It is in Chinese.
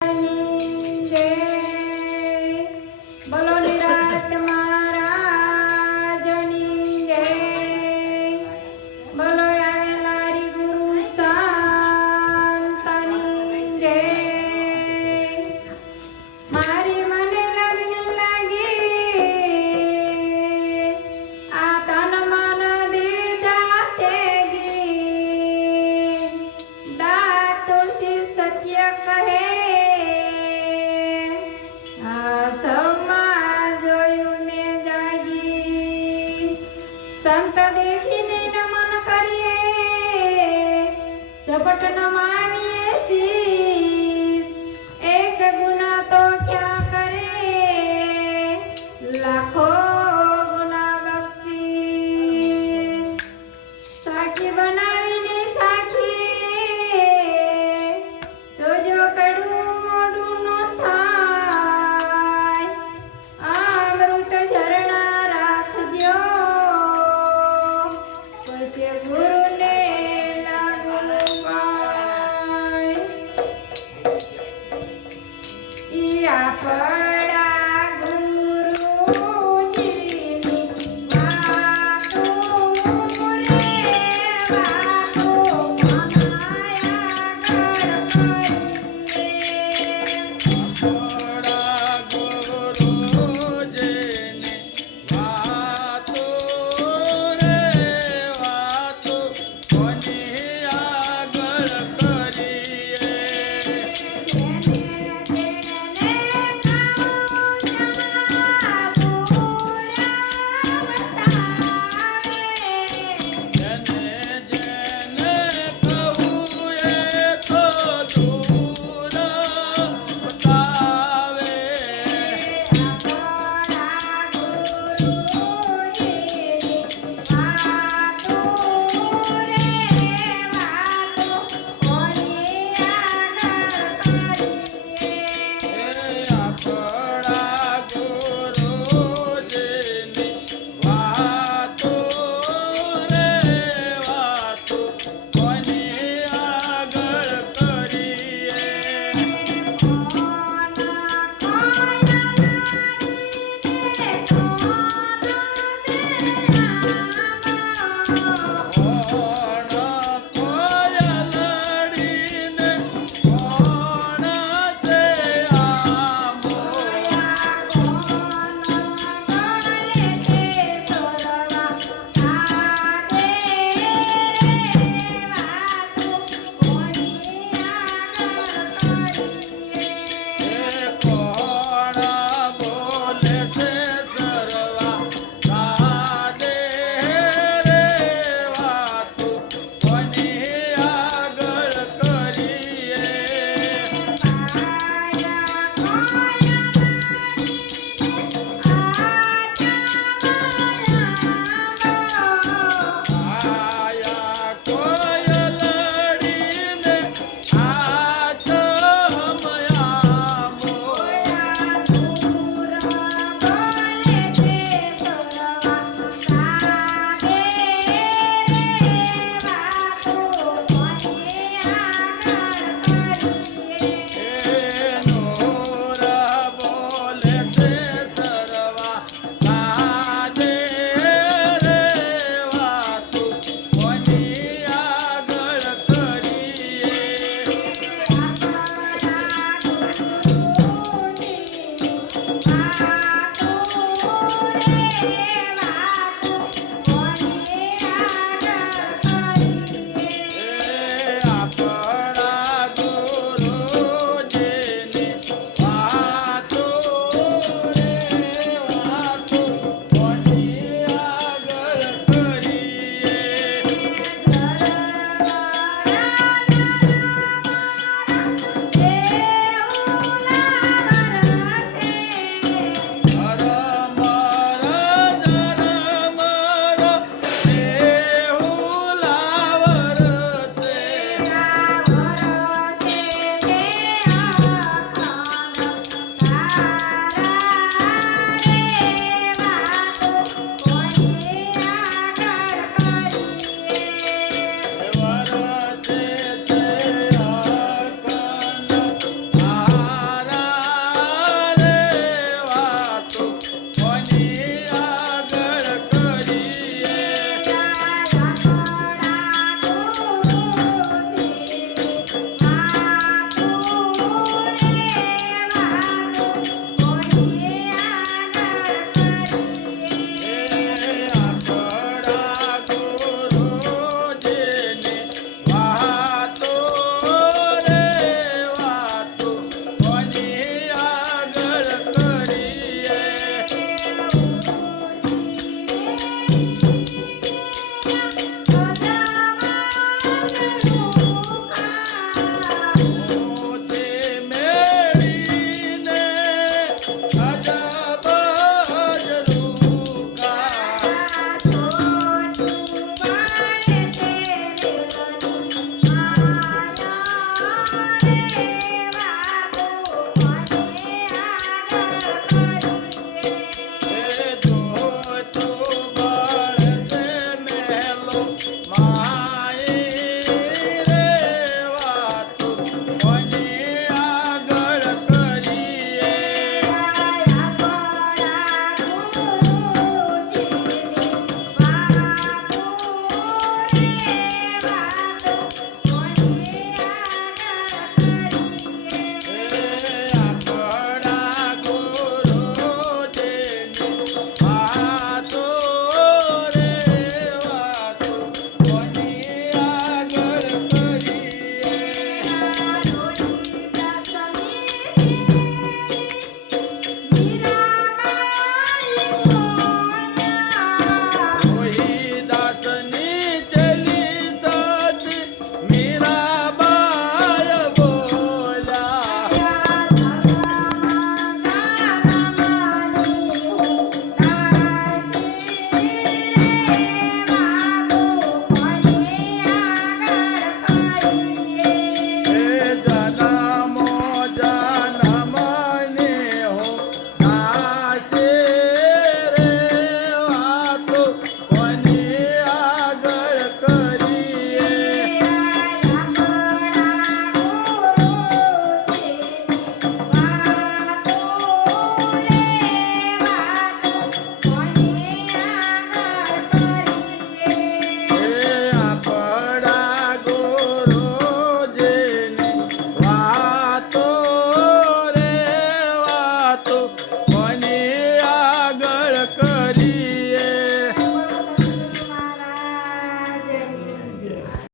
嗯耶了吗？supper.